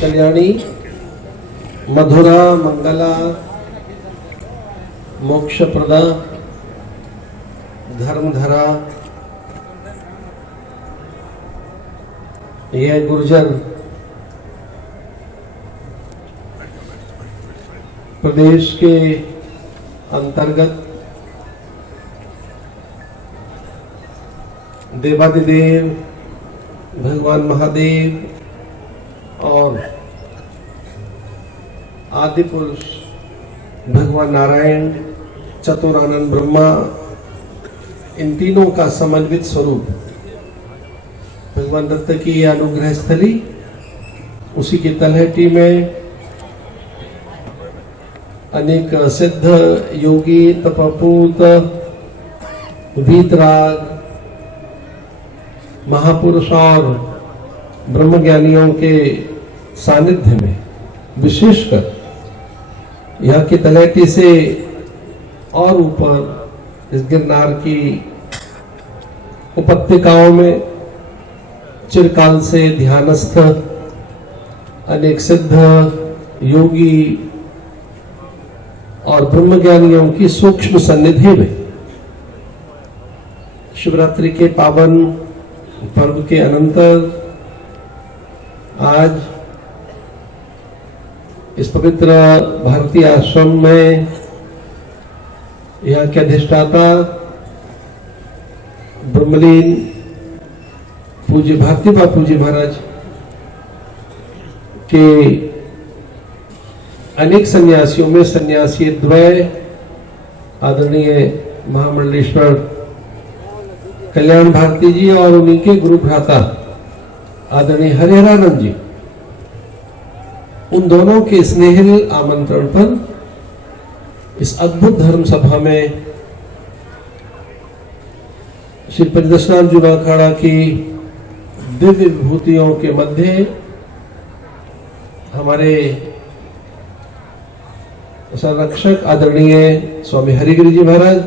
कल्याणी, मधुरा, मंगला, मोक्षप्रदा, धर्मधरा, यह गुर्जर प्रदेश के अंतर्गत देवादिदेव भगवान महादेव और आदि पुरुष भगवान नारायण, चतुरानंद ब्रह्मा, इन तीनों का समन्वित स्वरूप भगवान दत्त की अनुग्रह स्थली, उसी की तलहटी में अनेक सिद्ध योगी, तपपूत, वीतराग, महापुरुष और ब्रह्मज्ञानियों के सानिध्य में विशेषकर यहाँ की तलहटी से और ऊपर इस गिरनार की उपत्यकाओं में चिरकाल से ध्यानस्थ अनेक सिद्ध योगी और ब्रह्मज्ञानियों की सूक्ष्म सन्निधि में शिवरात्रि के पावन पर्व के अनंतर आज इस पवित्र भारतीय आश्रम में यहाँ के अधिष्ठाता ब्रह्मलीन पूज्य भारती बापू जी महाराज के अनेक सन्यासियों में सन्यासी द्वय आदरणीय महामंडलेश्वर कल्याण भारती जी और उन्हीं के गुरु भ्राता आदरणीय हरिहरानंद जी, उन दोनों के स्नेहिल आमंत्रण पर इस अद्भुत धर्म सभा में श्री परिदर्शनाथ जुड़ा अखाड़ा की दिव्य विभूतियों के मध्य हमारे संरक्षक आदरणीय स्वामी हरिगिरि जी महाराज,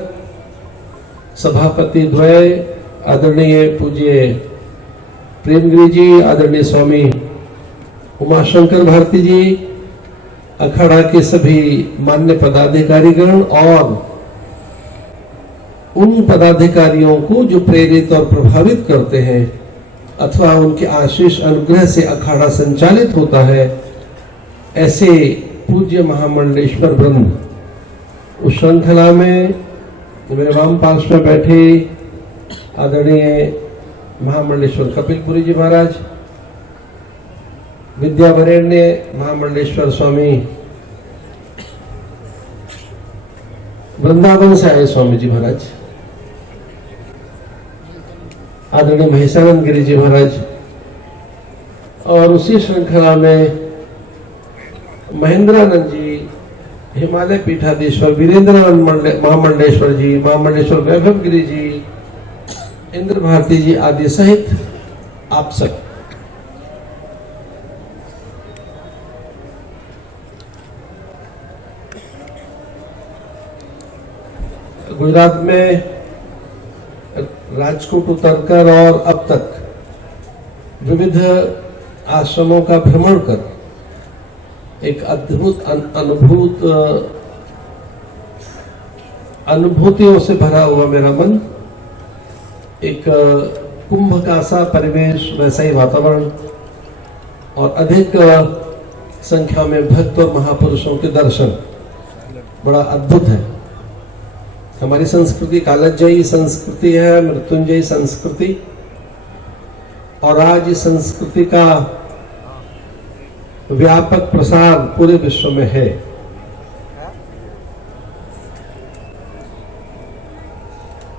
सभापति द्वय आदरणीय पूज्य प्रेमगिरि जी, आदरणीय स्वामी उमाशंकर भारती जी, अखाड़ा के सभी मान्य पदाधिकारीगण और उन पदाधिकारियों को जो प्रेरित और प्रभावित करते हैं अथवा उनके आशीष अनुग्रह से अखाड़ा संचालित होता है, ऐसे पूज्य महामंडलेश्वर ब्रह्म। उस श्रृंखला में मेरे वाम पार्श्व में बैठे आदरणीय महामंडलेश्वर कपिलपुरी जी महाराज, विद्यावरेण्य महामंडलेश्वर स्वामी वृंदावन से आए स्वामी जी महाराज, आदरणीय महेशानंद गिरी जी महाराज, और उसी श्रृंखला में महेंद्रानंद जी, हिमालय पीठाधीश्वर वीरेंद्रानंद महामंडलेश्वर जी, महामंडलेश्वर वैभव गिरी जी, इंद्र भारती जी आदि सहित आप सब। गुजरात में राजकोट उतरकर और अब तक विविध आश्रमों का भ्रमण कर एक अद्भुत अनुभूतियों से भरा हुआ मेरा मन, एक कुंभ का सा परिवेश, वैसा ही वातावरण और अधिक संख्या में भक्त और महापुरुषों के दर्शन बड़ा अद्भुत है। हमारी संस्कृति कालजयी संस्कृति है, मृत्युंजयी संस्कृति, और आज इस संस्कृति का व्यापक प्रसार पूरे विश्व में है।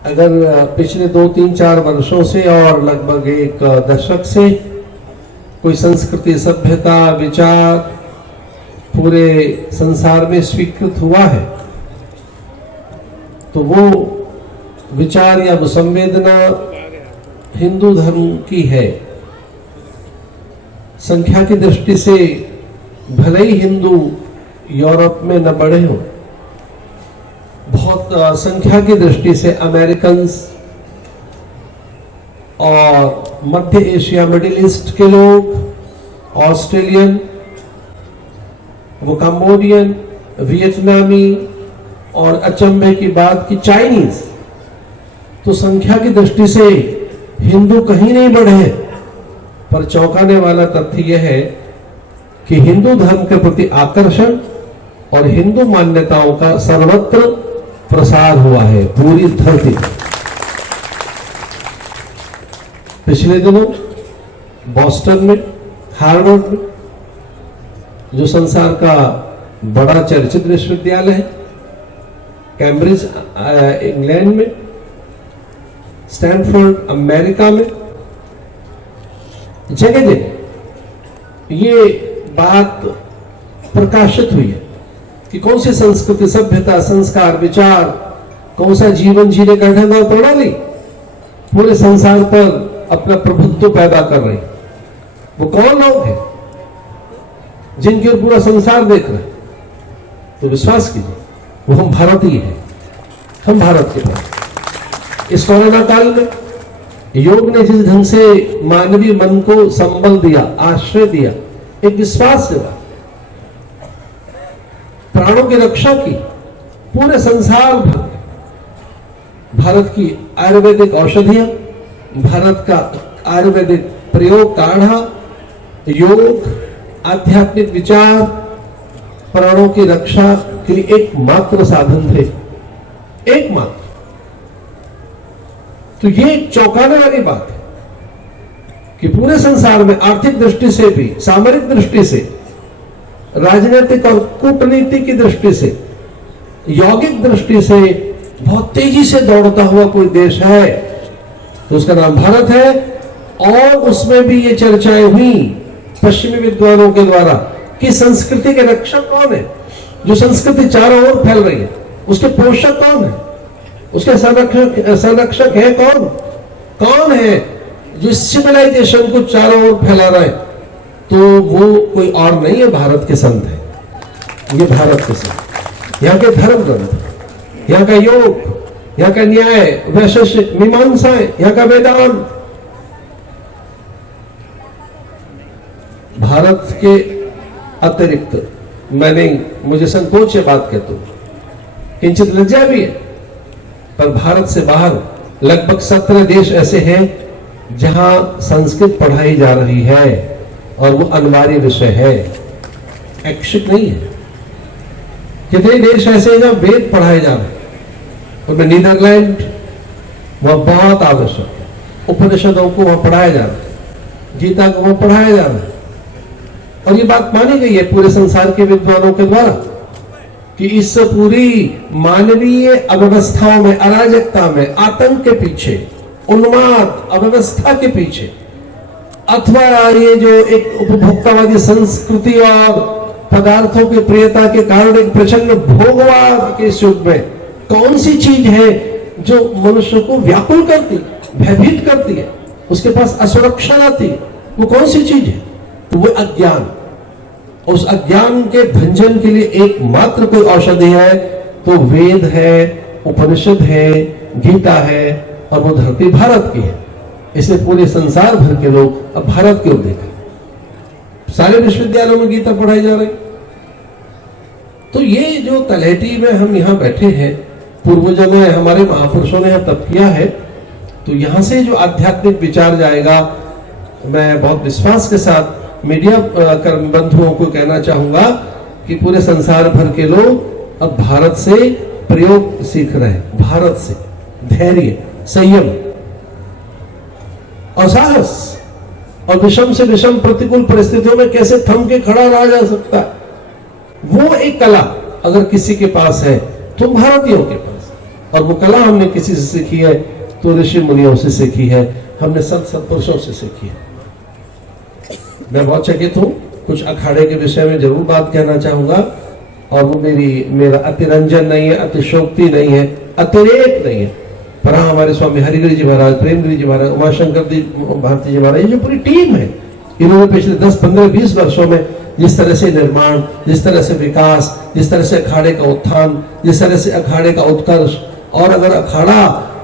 अगर पिछले 2-3-4 वर्षों से और लगभग एक दशक से कोई संस्कृति, सभ्यता, विचार पूरे संसार में स्वीकृत हुआ है, तो वो विचार या वो संवेदना हिंदू धर्म की है। संख्या की दृष्टि से भले ही हिंदू यूरोप में न बढ़े हो, बहुत संख्या की दृष्टि से अमेरिकन और मध्य एशिया, मिडिल ईस्ट के लोग, ऑस्ट्रेलियन वो कंबोडियन, वियतनामी और अचंभे की बात की चाइनीज, तो संख्या की दृष्टि से हिंदू कहीं नहीं बढ़े। पर चौंकाने वाला तथ्य यह है कि हिंदू धर्म के प्रति आकर्षण और हिंदू मान्यताओं का सर्वत्र प्रसार हुआ है पूरी धरती पर। पिछले दिनों बॉस्टन में, हार्वर्ड में, जो संसार का बड़ा चर्चित विश्वविद्यालय है, कैम्ब्रिज इंग्लैंड में, स्टैनफोर्ड अमेरिका में, जगह जगह ये बात प्रकाशित हुई है कि कौन सी संस्कृति, सभ्यता, संस्कार, विचार, कौन सा जीवन जीने का ढंग और प्रणाली पूरे संसार पर अपना प्रभुत्व पैदा कर रही। वो कौन लोग हैं जिनके ओर पूरा संसार देख रहे हैं? तो विश्वास कीजिए, वो हम भारतीय हैं, हम भारत के लोग। इस कोरोना काल में योग ने जिस ढंग से मानवीय मन को संबल दिया, आश्रय दिया, एक विश्वास दिया, प्राणों की रक्षा की, पूरे संसार भर भारत की आयुर्वेदिक औषधियां, भारत का आयुर्वेदिक प्रयोग, काढ़ा, योग, आध्यात्मिक विचार प्राणों की रक्षा के लिए एकमात्र साधन थे, एकमात्र। तो ये चौंकाने वाली बात है कि पूरे संसार में आर्थिक दृष्टि से भी, सामरिक दृष्टि से, राजनीतिक और कूटनीति की दृष्टि से, यौगिक दृष्टि से बहुत तेजी से दौड़ता हुआ कोई देश है तो उसका नाम भारत है। और उसमें भी ये चर्चाएं हुई पश्चिमी विद्वानों के द्वारा कि संस्कृति के रक्षक कौन है, जो संस्कृति चारों ओर फैल रही है उसके पोषक कौन है, उसके संरक्षक है कौन, कौन है जो सिविलाइजेशन को चारों ओर फैला रहा है? तो वो कोई और नहीं है, भारत के संत है। ये भारत के संत, यहाँ के धर्म ग्रंथ, यहाँ का योग, यहाँ का न्याय, वैशेषिक मीमांसाएं, यहाँ का वेदांत। भारत के अतिरिक्त मुझे संकोच से बात कहता हूं, किंचित लज्जा भी है, पर भारत से बाहर लगभग 17 देश ऐसे हैं जहां संस्कृत पढ़ाई जा रही है और वो अनिवार्य विषय है, ऐच्छिक नहीं है। कितने देश ऐसे हैं जहां वेद पढ़ाए जा रहे हैं, उनमें नीदरलैंड, वह बहुत आवश्यक है। उपनिषदों को वहां पढ़ाया जा रहा है, गीता को वहां पढ़ाया जा रहा है। और ये बात मानी गई है पूरे संसार के विद्वानों के द्वारा कि इस पूरी मानवीय अव्यवस्थाओं में, अराजकता में, आतंक के पीछे, उन्माद अव्यवस्था के पीछे, अथवा ये जो एक उपभोक्तावादी संस्कृति और पदार्थों की प्रियता के कारण एक प्रचंड भोगवाद के इस युग में कौन सी चीज है जो मनुष्य को व्याकुल करती, भयभीत करती है, उसके पास असुरक्षा लाती है? वो कौन सी चीज है? तो वो अज्ञान। उस अज्ञान के भंजन के लिए एकमात्र कोई औषधि है तो वेद है, उपनिषद है, गीता है, और वो धरती भारत की है। इसे पूरे संसार भर के लोग अब भारत की ओर देखें। सारे विश्वविद्यालयों में गीता पढ़ाई जा रही। तो ये जो तलहटी में हम यहाँ बैठे हैं, पूर्वजों ने, हमारे महापुरुषों ने तब किया है, तो यहां से जो आध्यात्मिक विचार जाएगा, मैं बहुत विश्वास के साथ मीडिया कर्म बंधुओं को कहना चाहूंगा कि पूरे संसार भर के लोग अब भारत से प्रयोग सीख रहे हैं, भारत से धैर्य, संयम और साहस, और विषम से विषम प्रतिकूल परिस्थितियों में कैसे थम के खड़ा रहा जा सकता है, वो एक कला अगर किसी के पास है तो भारतीयों के पास। और वो कला हमने किसी से सीखी है तो ऋषि मुनियों से सीखी है, हमने संत सत्पुरुषों से सीखी है। मैं बहुत चकित हूं, कुछ अखाड़े के विषय में जरूर बात कहना चाहूंगा, और वो मेरा अतिरंजन नहीं है, अतिशोक्ति नहीं है, अतिरेक नहीं है। पर हाँ, हमारे स्वामी हरिगिरी जी महाराज, प्रेमगिरी जी महाराज, उमाशंकर जी भारती जी महाराज, ये जो पूरी टीम है, इन्होंने पिछले 10, 15, 20 वर्षों में जिस तरह से निर्माण, जिस तरह से विकास, जिस तरह से अखाड़े का उत्थान, जिस तरह से अखाड़े का उत्कर्ष, और अगर अखाड़ा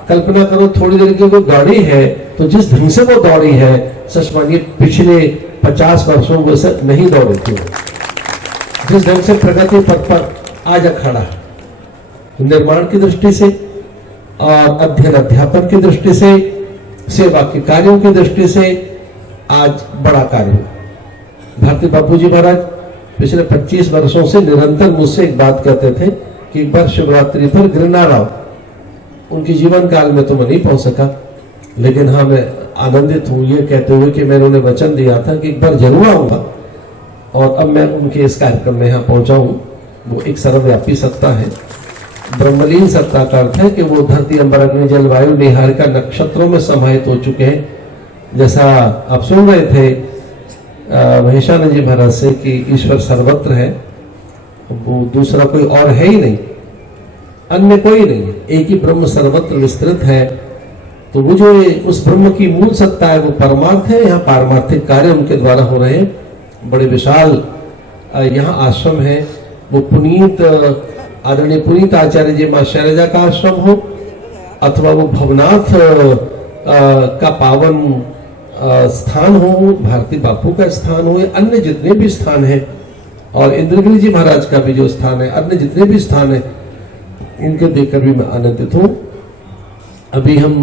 कल्पना करो थोड़ी देर की कोई गाड़ी है तो जिस ढंग से वो दौड़ी है, सच मानिए पिछले 50 वर्षों वो सब नहीं दौड़े थे। जिस ढंग से प्रगति पथ पर आज अखाड़ा है, निर्माण की दृष्टि से और अध्ययन अध्यापन की दृष्टि से, सेवा के कार्यों की दृष्टि से आज बड़ा कार्य हुआ। भारती बापू जी महाराज पिछले 25 वर्षों से निरंतर मुझसे एक बात कहते थे कि एक बार शिवरात्रि पर गिरनार आओ। उनके जीवन काल में तो मैं नहीं पहुंच सका, लेकिन हाँ मैं आनंदित हूं ये कहते हुए कि मैंने उन्हें वचन दिया था कि एक बार जरूर आऊंगा, और अब मैं उनके इस कार्यक्रम में यहाँ पहुंचा हूं। वो एक सर्वव्यापी सत्ता है, ब्रह्मलीन सत्ता का अर्थ है कि वो धरती अंबर अग्नि जल वायु निहारिका नक्षत्रों में समाहित हो चुके हैं। जैसा आप सुन रहे थे महेशानंद जी महाराज से कि ईश्वर सर्वत्र है, वो दूसरा कोई और है ही नहीं, अन्य कोई नहीं है, एक ही ब्रह्म सर्वत्र विस्तृत है। तो वो जो उस ब्रह्म की मूल सत्ता है वो परमार्थ है। यहाँ पारमार्थिक कार्य उनके द्वारा हो रहे हैं। बड़े विशाल यहाँ आश्रम है। वो पुनीत आदरणीय पुनीत आचार्य जी मां शैलजा का आश्रम हो, अथवा वो भवनाथ का पावन स्थान हो, भारती बापू का स्थान हो, अन्य जितने भी स्थान हैं, और इंद्रगिरी जी महाराज का भी जो स्थान है, अन्य जितने भी स्थान है, इनके देखकर भी मैं आनंदित हूँ। अभी हम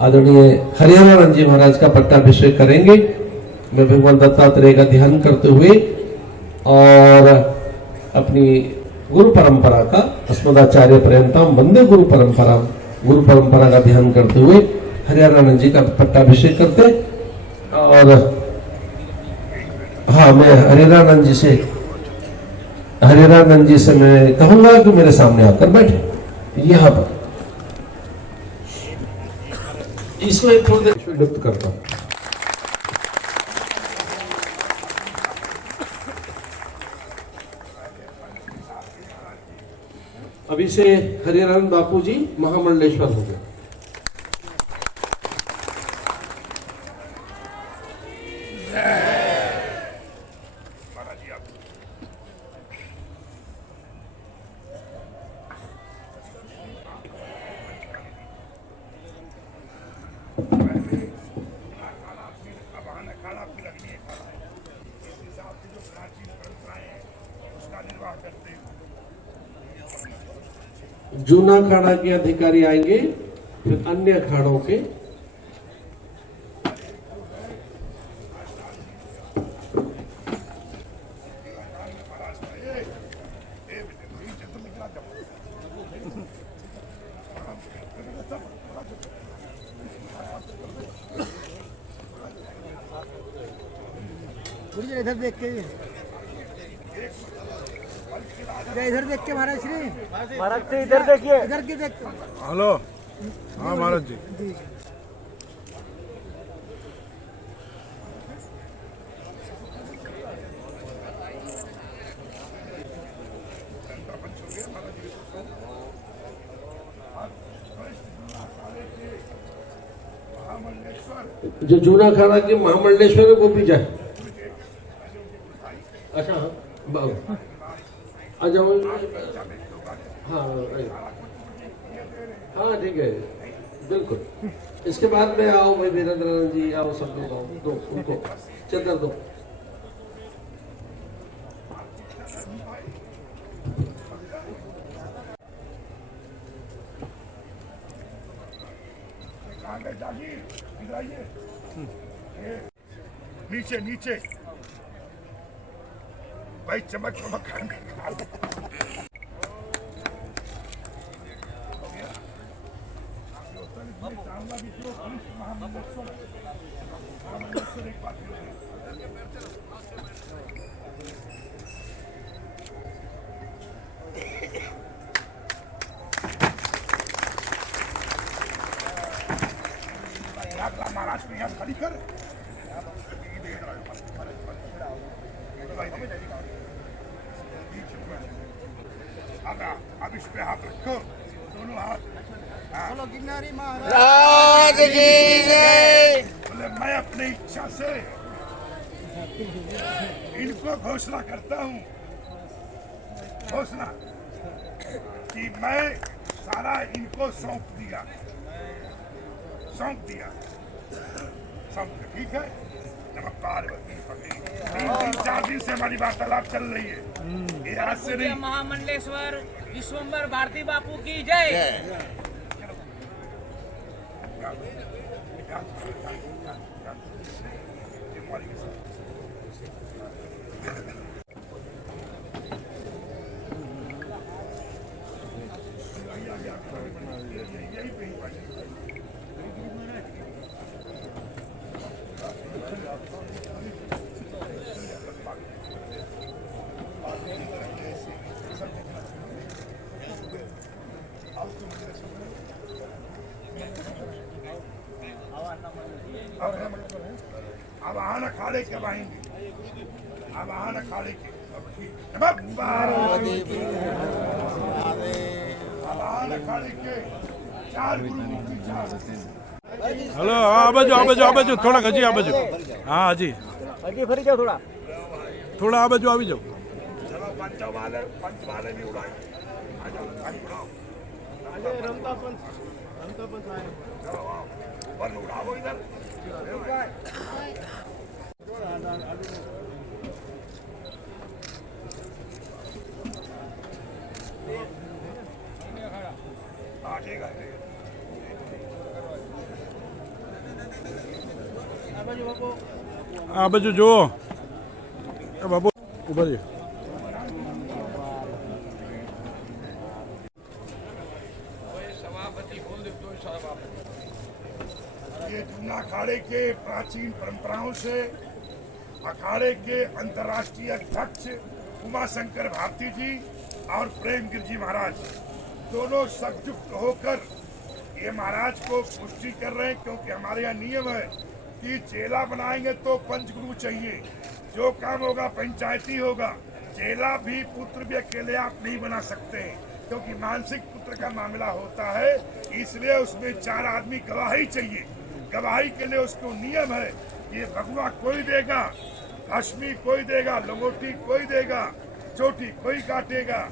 आदरणीय हरिहरानंद जी महाराज का पट्टाभिषेक करेंगे। मैं भगवान दत्तात्रेय का ध्यान करते हुए और अपनी गुरु परंपरा का अस्मदाचार्य पर्यंतम वंदे गुरु परंपरा का ध्यान करते हुए हरिहरानंद जी का पट्टाभिषेक करते। और हाँ, मैं हरिहरानंद जी से मैं कहूंगा कि मेरे सामने आकर बैठे यहाँ पर। इसको एक थोड़ी देर विलुप्त करता हूं। अभी से हरिहरानंद बापू जी महामंडलेश्वर हो गए। जूना अखाड़ा के अधिकारी आएंगे, फिर अन्य अखाड़ों के। इधर देख के, इधर देख के महाराज श्री महाराज से इधर देखिए, इधर के देख। हेलो, हाँ महाराज जी। जो जूना अखाड़ा के महामंडलेश्वर है वो भी जाए। अच्छा, हाँ आ जाओ। हाँ हाँ ठीक है, बिल्कुल। इसके बाद में आओ भाई वीरेंद्र जी, आओ सब लोग आओ, दो उनको चदर दो। नीचे नीचे भाई, चमक चमक महाराज को यहाँ खड़ी कर। अब इस पे हाथ रखो, दोनों हाथ। बोलो गिरनारी महाराज की जय। बोले मैं अपनी इच्छा से इनको घोषणा करता हूँ, घोषणा कि मैं सारा इनको सौंप दिया। ठीक है, नमः पार्वती पति। 3-4 दिन से हमारी वार्तालाप चल रही है, ये आज से नहीं। महामंडलेश्वर विश्वम्बर भारती बापू की जय। अब आन अखाड़े के आएंगे, अब आन अखाड़े के अब आन अखाड़े के 4 गुरु मुक्ति 4। हेलो आ बाजू थोड़ा हजी आ बाजू। हाँ हजी फरी जाओ थोड़ा आ बाजू આવી જાઓ। चलो पंच वाले भी उड़ाए, रमता पंच बल उड़ाओ इधर। આ બાજુ જુઓ બાબુ ઉભા રહ્યો। ये जूना अखाड़े के प्राचीन परंपराओं से अखाड़े के अंतर्राष्ट्रीय अध्यक्ष उमाशंकर भारती जी और प्रेमगिर जी महाराज दोनों संयुक्त होकर ये महाराज को पुष्टि कर रहे हैं, क्योंकि हमारे यहाँ नियम है कि चेला बनाएंगे तो पंचगुरु चाहिए, जो काम होगा पंचायती होगा। चेला भी पुत्र भी अकेले आप नहीं बना सकते हैं, क्योंकि मानसिक पुत्र का मामला होता है, इसलिए उसमें 4 आदमी गवाही चाहिए। गवाही के लिए उसको नियम है, ये भगवा कोई देगा, हश्मी कोई देगा, लंगोटी कोई देगा, चोटी कोई काटेगा।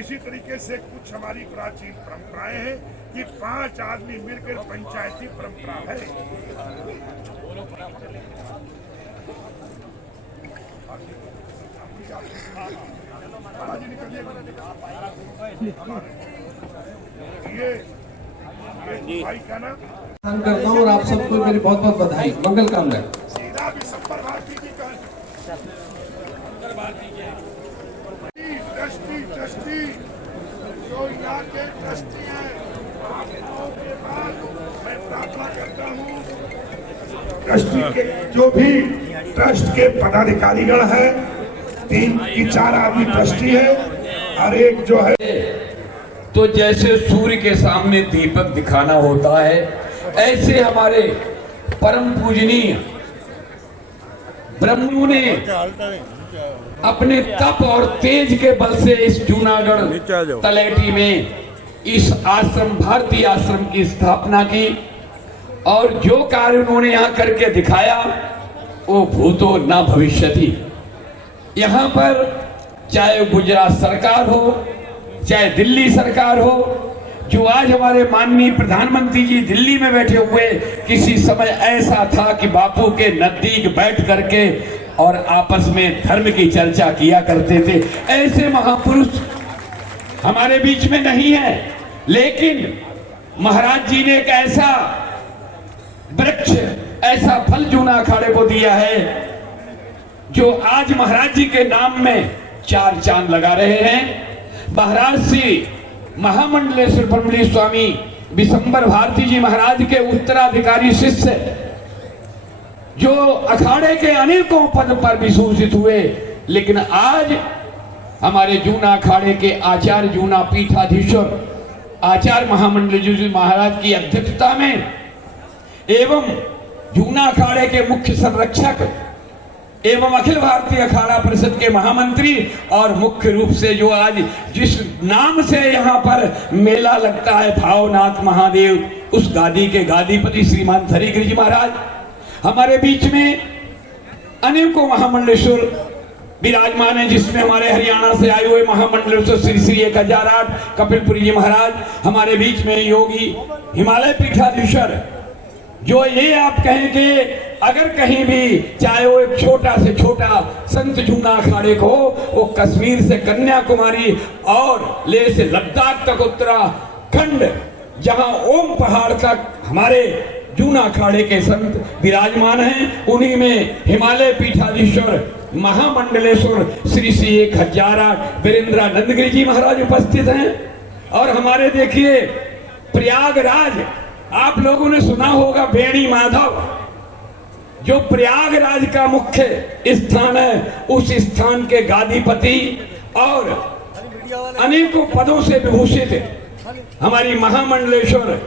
इसी तरीके से कुछ हमारी प्राचीन परंपराएं हैं कि 5 आदमी मिलकर पंचायती परंपरा है। ये भाई का ना करता हूँ और आप सबको मेरी बहुत बहुत बधाई, मंगल कामना। सीधा विश्वम्बर भारती की ट्रस्टी जो यहाँ के ट्रस्टी हैं, आप लोगों के बाद मैं प्रार्थना करता हूँ ट्रस्टी के जो भी ट्रस्ट के पदाधिकारीगण हैं, 3-4 आदमी ट्रस्टी है और एक जो है, तो जैसे सूर्य के सामने दीपक दिखाना होता है, ऐसे हमारे परम पूजनीय ब्रह्मू ने अपने तप और तेज के बल से इस जूनागढ़ तलेटी में इस आश्रम भारतीय आश्रम की स्थापना की, और जो कार्य उन्होंने यहाँ करके दिखाया वो भूतो न भविष्यति। यहाँ पर चाहे गुजरात सरकार हो, चाहे दिल्ली सरकार हो, जो आज हमारे माननीय प्रधानमंत्री जी दिल्ली में बैठे हुए, किसी समय ऐसा था कि बापू के नजदीक बैठ करके और आपस में धर्म की चर्चा किया करते थे। ऐसे महापुरुष हमारे बीच में नहीं है, लेकिन महाराज जी ने एक ऐसा वृक्ष, ऐसा फल जूना अखाड़े को दिया है, जो आज महाराज जी के नाम में 4 चांद लगा रहे हैं। महाराज श्री महामंडलेश्वर ब्रह्मलीन स्वामी विश्वम्बर भारती जी महाराज के उत्तराधिकारी शिष्य, जो अखाड़े के अनेकों पद पर विभूषित हुए, लेकिन आज हमारे जूना अखाड़े के आचार्य जूना पीठाधीश्वर आचार्य महामंडलेश्वर जी महाराज की अध्यक्षता में एवं जूना अखाड़े के मुख्य संरक्षक एवं अखिल भारतीय अखाड़ा परिषद के महामंत्री, और मुख्य रूप से जो आज जिस नाम से यहाँ पर मेला लगता है, भावनाथ महादेव, उस गादी के गादीपति श्रीमान हरिगिरि जी महाराज हमारे बीच में अनेकों महामंडलेश्वर विराजमान है, जिसमें हमारे हरियाणा से आए हुए महामंडलेश्वर श्री श्री 1008 कपिलपुरी जी महाराज, हमारे बीच में योगी हिमालय पीठाधीश्वर जो ये आप कहें कि अगर कहीं भी चाहे वो एक छोटा से छोटा संत जूना अखाड़े को, वो कश्मीर से कन्याकुमारी और ले से लद्दाख तक उत्तराखंड, जहां ओम पहाड़ तक हमारे जूना अखाड़े के संत विराजमान हैं, उन्हीं में हिमालय पीठाधीश्वर महामंडलेश्वर श्री श्री 1008 वीरेंद्रानंद गिरी जी महाराज उपस्थित हैं। और हमारे देखिए प्रयागराज, आप लोगों ने सुना होगा बेड़ी माधव, जो प्रयागराज का मुख्य स्थान है, उस स्थान के गादीपति और अनेकों पदों से विभूषित हमारी महामंडलेश्वर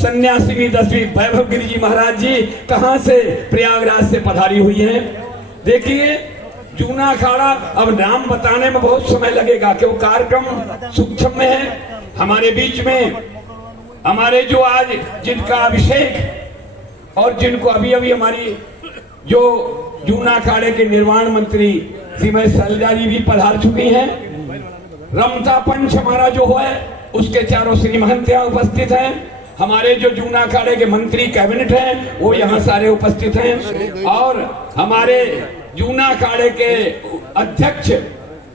सन्यासिनी 10वीं वैभव गिरी जी महाराज जी कहां से, प्रयागराज से पधारी हुई हैं। देखिए जूना अखाड़ा, अब नाम बताने में बहुत समय लगेगा क्यों कार्यक्रम सूक्ष्म में है। हमारे बीच में हमारे जो आज जिनका अभिषेक और जिनको अभी अभी हमारी जो जूना अखाड़े के निर्माण मंत्री श्रीमती शैलजा जी भी पधार चुकी हैं। रमता पंच हमारा जो है उसके चारों श्री महंत यहाँ उपस्थित हैं। हमारे जो जूना अखाड़े के मंत्री कैबिनेट हैं वो यहाँ सारे उपस्थित हैं। और हमारे जूना अखाड़े के अध्यक्ष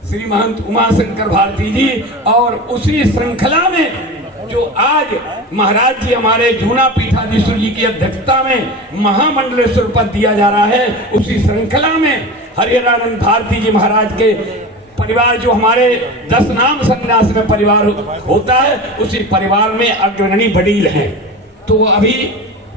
श्री महंत उमाशंकर भारती जी, और उसी श्रृंखला में जो आज महाराज जी हमारे जूना पीठाधीश्वर जी की अध्यक्षता में महामंडलेश्वर पद दिया जा रहा है, उसी श्रृंखला में हरिहरानंद भारती जी महाराज के परिवार, जो हमारे 10 नाम संन्यास में परिवार होता है, उसी परिवार में अग्रणी वडील हैं। तो अभी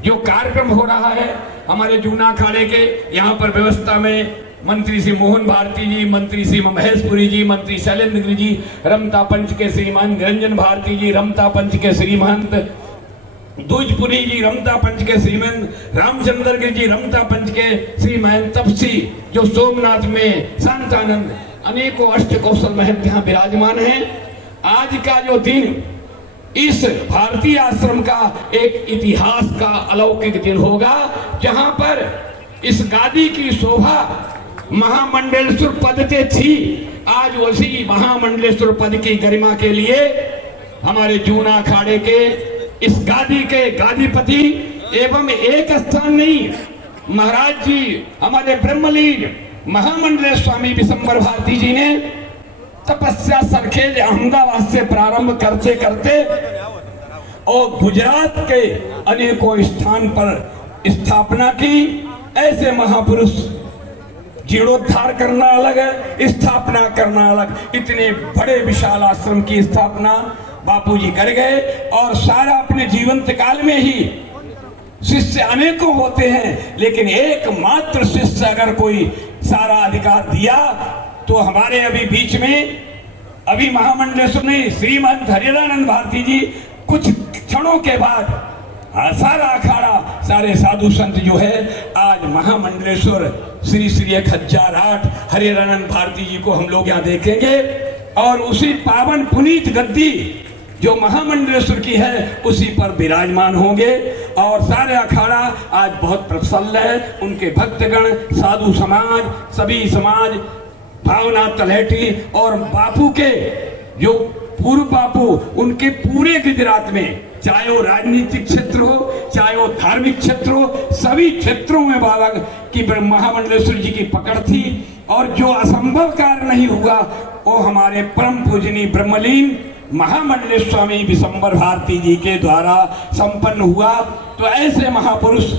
जो कार्यक्रम हो रहा है हमारे जूना अखाड़े के, यहाँ पर व्यवस्था में मंत्री श्री मोहन भारती जी, मंत्री श्री महेशपुरी जी, मंत्री शैलेंद्र गिरी जी, रमता पंच के श्रीमान निरंजन भारती जी, रमता पंच के श्रीमंत दूजपुरी जी, रमता पंच के श्रीमान रामचंद्र गिरी जी, रमता पंच के श्रीमान तपसी जो सोमनाथ में शांतानंद, अनेकों अष्ट कौशल महंत यहाँ विराजमान हैं। आज का जो दिन इस भारतीय आश्रम का एक इतिहास का अलौकिक दिन होगा, जहां पर इस गादी की शोभा महामंडलेश्वर पद से थी, आज उसी महामंडलेश्वर पद की गरिमा के लिए हमारे जूना अखाड़े के इस गादी के गादीपति एवं एक स्थान नहीं, महाराज जी हमारे ब्रह्मलीन महामंडलेश्वर स्वामी विशंबर भारती जी ने तपस्या सरखेज अहमदाबाद से प्रारंभ करते करते और गुजरात के अनेकों स्थान पर स्थापना की। ऐसे महापुरुष जीर्णोद्धार करना अलग है, स्थापना करना अलग। इतने बड़े विशाल आश्रम की स्थापना बापूजी कर गए और सारा अपने जीवंत काल में ही, शिष्य अनेकों होते हैं लेकिन एकमात्र शिष्य अगर कोई सारा अधिकार दिया तो हमारे अभी बीच में अभी महामंडलेश्वर ने श्रीमंत हरिहरानंद भारती जी कुछ क्षणों के बाद सारा अखाड़ा, सारे साधु संत जो है आज महामंडलेश्वर श्री श्री 1008 हरिहरानंद भारती जी को हम लोग यहाँ देखेंगे। और उसी पावन पुनीत गद्दी जो महामंडलेश्वर की है उसी पर विराजमान होंगे। और सारे अखाड़ा आज बहुत प्रसन्न है, उनके भक्तगण, साधु समाज, सभी समाज, भावना तलहटी और बापू के जो पूर्व बापू, उनके पूरे गुजरात में चाहे वो राजनीतिक क्षेत्र हो चाहे वो धार्मिक क्षेत्र हो, सभी क्षेत्रों में बाबा की महामंडलेश्वर जी की पकड़ थी। और जो असंभव कार्य नहीं हुआ वो हमारे परम पूजनीय ब्रह्मलीन महामंडलेश्वर स्वामी विशंबर भारती जी के द्वारा संपन्न हुआ। तो ऐसे महापुरुष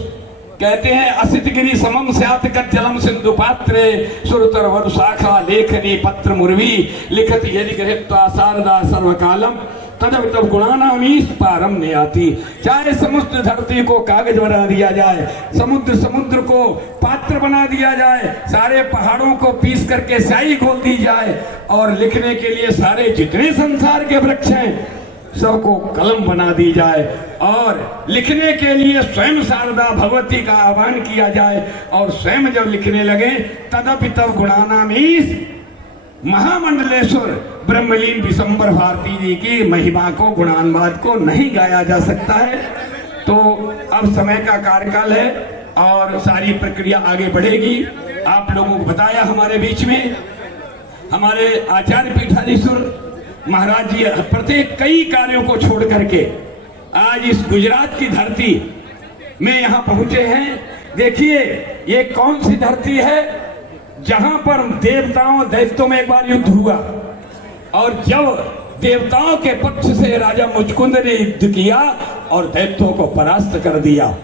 कहते हैं असितगिरी समम स्यात् कज्जलम सिंधु पात्रे सुरतर वरुशाखा लेखनी पत्र मुर्वी लिखत यदि गृहीत्वा शारदा सर्वकालम तदवितव गुणानामीश पारम ने आती। चाहे समुद्र धरती को कागज बना दिया जाए, समुद्र को पात्र बना दिया जाए, सारे पहाड़ों को पीस करके स्याही घोल दी जाए और लिखने के लिए सारे जितने संसार के वृक्ष हैं सबको कलम बना दी जाए और लिखने के लिए स्वयं शारदा भगवती का आह्वान किया जाए और स्वयं जब लिखने लगे तदपि तब गुणानामीश महामंडलेश्वर ब्रह्मलीन विशंबर भारती जी की महिमा को, गुणानुवाद को नहीं गाया जा सकता है। तो अब समय का कार्यकाल है और सारी प्रक्रिया आगे बढ़ेगी। आप लोगों को बताया हमारे बीच में हमारे आचार्य पीठाधीश्वर महाराज जी प्रत्येक कई कार्यों को छोड़ करके आज इस गुजरात की धरती में यहाँ पहुंचे हैं। देखिए ये कौन सी धरती है जहां पर देवताओं दैत्यों में एक बार युद्ध हुआ, और जब देवताओं के पक्ष से राजा मुचकुंद ने युद्ध किया और दैत्यों को परास्त कर दिया।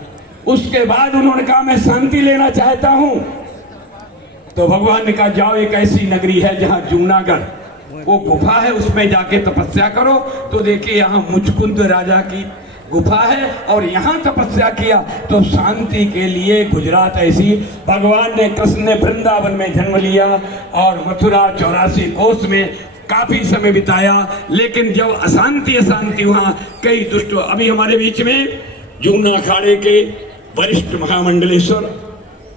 उसके बाद उन्होंने कहा मैं शांति लेना चाहता हूं, तो भगवान ने कहा जाओ एक ऐसी नगरी है जहां जूनागढ़ वो गुफा है, उसमें जाके तपस्या करो। तो देखिए यहाँ मुचकुंद राजा की गुफा है और यहाँ तपस्या किया तो शांति के लिए गुजरात ऐसी। भगवान ने कृष्ण ने वृंदावन में जन्म लिया और मथुरा 84 कोस में काफी समय बिताया, लेकिन जब अशांति वहां कई दुष्ट। अभी हमारे बीच में जूना अखाड़े के वरिष्ठ महामंडलेश्वर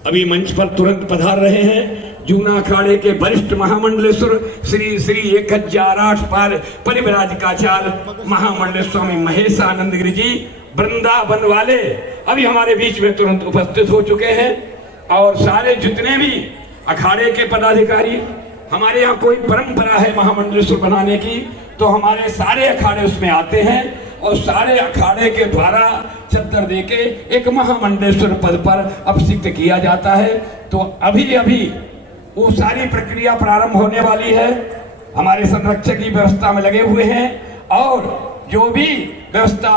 अभी मंच पर तुरंत पधार रहे हैं। जूना अखाड़े के वरिष्ठ महामंडलेश्वर श्री श्री 1008 पार परिव्राजकाचार्य महामंडलेश्वर स्वामी महेश आनंद गिरी जी वृंदावन वाले अभी हमारे बीच में तुरंत उपस्थित हो चुके हैं। और सारे जितने भी अखाड़े के पदाधिकारी, हमारे यहाँ कोई परंपरा है महामंडलेश्वर बनाने की, तो हमारे सारे अखाड़े उसमें आते हैं और सारे अखाड़े के द्वारा चद्दर देके एक महामंडलेश्वर पद पर अभिषिक्त किया जाता है। तो अभी वो सारी प्रक्रिया प्रारंभ होने वाली है। हमारे संरक्षक की व्यवस्था में लगे हुए हैं और जो भी व्यवस्था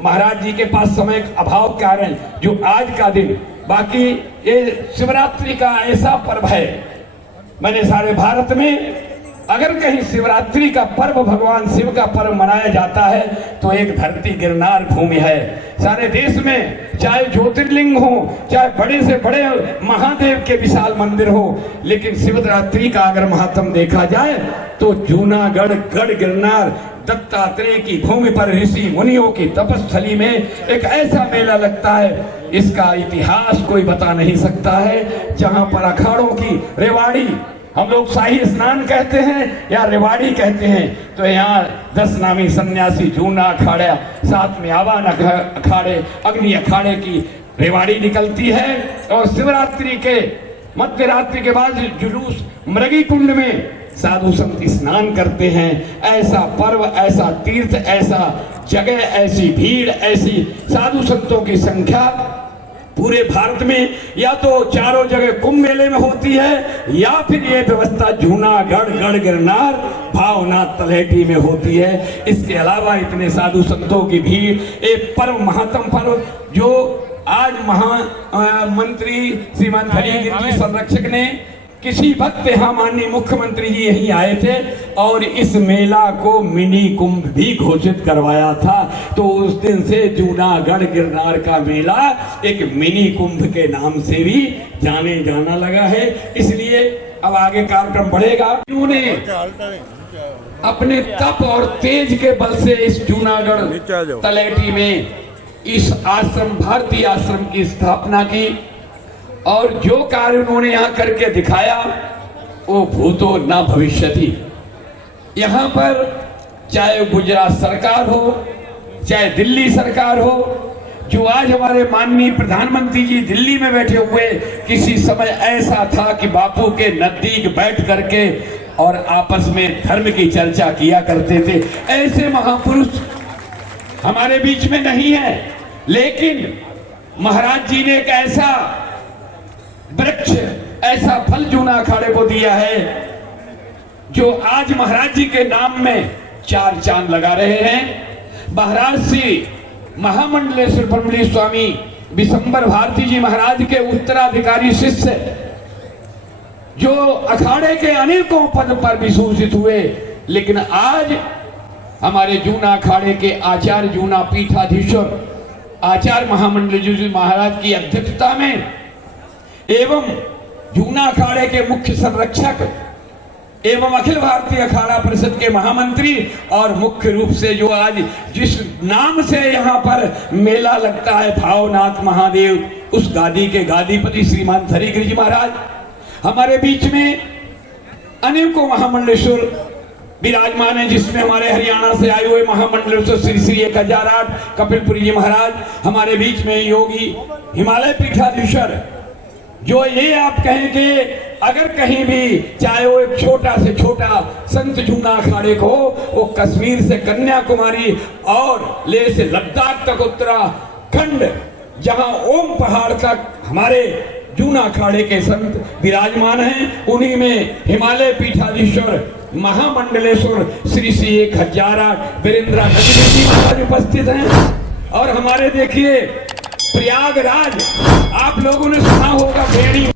महाराज जी के पास समय अभाव के कारण जो आज का दिन, बाकी ये शिवरात्रि का ऐसा पर्व है, मैंने सारे भारत में अगर कहीं शिवरात्रि का पर्व भगवान शिव का पर्व मनाया जाता है तो एक धरती गिरनार भूमि है। सारे देश में चाहे ज्योतिर्लिंग हो, चाहे बड़े से बड़े महादेव के विशाल मंदिर हो, लेकिन शिवरात्रि का अगर महत्व देखा जाए तो जूनागढ़ गढ़ गिरनार दत्तात्रेय की भूमि पर ऋषि मुनियों की तपस्थली में एक ऐसा मेला लगता है, इसका इतिहास कोई बता नहीं सकता है। जहां पर अखाड़ों की रेवाड़ी, हम लोग शाही स्नान कहते हैं या रेवाड़ी कहते हैं, तो यहाँ 10 नामी सन्यासी जूना अखाड़ा, साथ में आवान अखाड़े, अग्नि अखाड़े की रेवाड़ी निकलती है और शिवरात्रि के मध्य रात्रि के बाद जुलूस मृगी कुंड में साधु संत स्नान करते हैं। ऐसा पर्व, ऐसा तीर्थ, ऐसा जगह, ऐसी भीड़, ऐसी साधु संतों की संख्या पूरे भारत में या तो चारों जगह कुंभ मेले में होती है या फिर ये व्यवस्था जूनागढ़ गढ़ गिरनार भावनाथ तलहटी में होती है। इसके अलावा इतने साधु संतों की भीड़, एक पर्व, महात्म पर्व जो आज महामंत्री श्रीमान हरिगिरी जी संरक्षक ने किसी वक्त यहाँ माननीय मुख्यमंत्री जी यहीं आए थे और इस मेला को मिनी कुंभ भी घोषित करवाया था। तो उस दिन से जूनागढ़ गिरनार का मेला एक मिनी कुंभ के नाम से भी जाना लगा है। इसलिए अब आगे कार्यक्रम बढ़ेगा। उन्होंने अपने तप और तेज के बल से इस जूनागढ़ तलहटी में इस आश्रम, भारतीय आश्रम की स्थापना की और जो कार्य उन्होंने यहाँ करके दिखाया वो भूतो न भविष्यति। यहाँ पर चाहे गुजरात सरकार हो, चाहे दिल्ली सरकार हो, जो आज हमारे माननीय प्रधानमंत्री जी दिल्ली में बैठे हुए, किसी समय ऐसा था कि बापू के नजदीक बैठ करके और आपस में धर्म की चर्चा किया करते थे। ऐसे महापुरुष हमारे बीच में नहीं है, लेकिन महाराज जी ने एक ऐसा वृक्ष, ऐसा फल जूना अखाड़े को दिया है जो आज महाराज जी के नाम में 4 चांद लगा रहे हैं। महाराज श्री महामंडलेश्वर ब्रह्मलीन स्वामी विशंबर भारती जी महाराज के उत्तराधिकारी शिष्य जो अखाड़े के अनेकों पद पर विभूषित हुए, लेकिन आज हमारे जूना अखाड़े के आचार्य जूना पीठाधीश्वर आचार्य महामंडलेश्वर जी महाराज की अध्यक्षता में एवं जूना अखाड़े के मुख्य संरक्षक एवं अखिल भारतीय अखाड़ा परिषद के महामंत्री और मुख्य रूप से जो आज जिस नाम से यहाँ पर मेला लगता है भावनाथ महादेव, उस गादी के गादीपति श्रीमान हरिगिरी जी महाराज हमारे बीच में अनेकों महामंडलेश्वर विराजमान है, जिसमें हमारे हरियाणा से आए हुए महामंडलेश्वर श्री श्री 1008 कपिलपुरी जी महाराज, हमारे बीच में योगी हिमालय पीठाधीश्वर, जो ये आप कहें कि अगर कहीं भी चाहे वो एक छोटा से छोटा संत जूना अखाड़े को वो कश्मीर से कन्याकुमारी और ले से लद्दाख तक उत्तराखंड जहां ओम पहाड़ तक हमारे जूना अखाड़े के संत विराजमान हैं। उन्हीं में हिमालय पीठाधीश्वर महामंडलेश्वर श्री श्री 1008 वीरेंद्र नगरी जी महाराज उपस्थित हैं। और हमारे देखिए प्रयागराज, आप लोगों ने सुना होगा बेड़ी